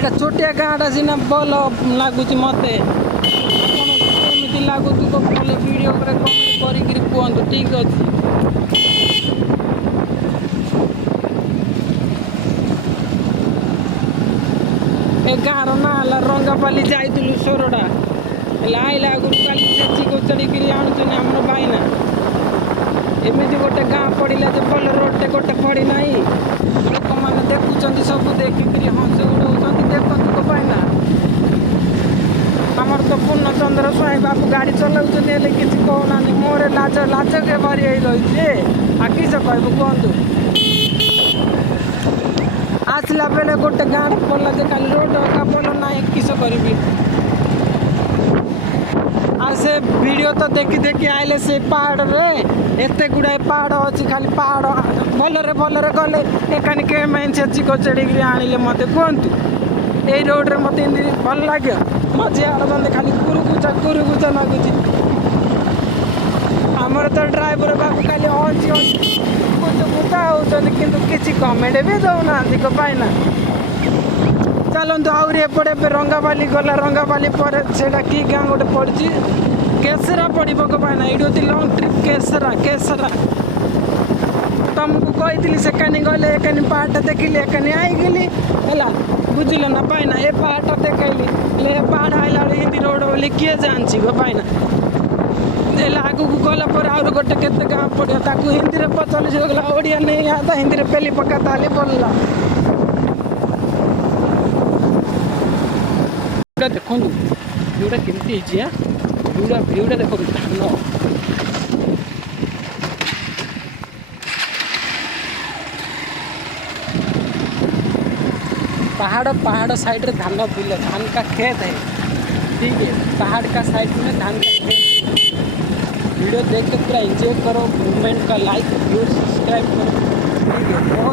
एटा छोटिया गाँटा सीना भल लगुच मत कमी लगुच भले वीडियो कमेंट कर कहतु ठीक अच्छे। ए गाँव ना रंगापाली जाइलु सोरडा आइला आगुरी काली छेची कोचड़ी आणुचन आम भाईना एमती गोटे गाँ पड़ा जो भल रोडे गोटे पड़ी ना लोक मैंने देखुं सब देखिक हस उड़ाऊँ देखते भाईना आमर तो पूर्णचंद्र स्वाई बाबू गाड़ी चलाऊँ किसी कहना मोर लाज लाज के भरी रही आ किस कह कहतु आसला बेले गोटे गाँव पड़ा जे खाली रोड का भल ना किस करी आ से वीडियो तो देखी देखी आइले से पहाड़ रे एते गुड़ाए पहाड़ अच्छी खाली पहाड़ भलरे गले एकानी के मेन छेची को चढ़ी आनिले मत कहतु यही रोड रे मत भल लगे मजे आड़े खाली कुरुकुचा लगुच आमर तो ड्राइवर बाबू खाली हंसी कुचा होती कि किसी कमेंट भी दौना पाइना चलतु आहरी एपटे रंगापाली गला रंगापाली पर सेटा कि गाँ गोटे पड़ी केसरा पड़ पाइना ये होती लंग ट्रिप केसरा तुमको कही से गले एकानी पहाड़ देखिली एकानी आईगली है बुझल ना पाइना ए पहाड़ देखली ले पहाड़ आइला हिंदी रोड बोली किए जानची गो पाइना आगू गला पर आउर गोटे केते गाँ पड़ो ताकू हिंदी रे पचाली गला ओडिया नहीं आता हिंदी रे पेली पका ताली बोलला देखो व्यूटा केमती व्यूटा देखो धान पहाड़ साइड रे धान बिल धान का खेत है ठीक है पहाड़ का साइड में धान का खेत। वीडियो देख के पूरा एंजॉय करो मूवमेंट का लाइक व्यूअर सब्सक्राइब करो ठीक है बहुत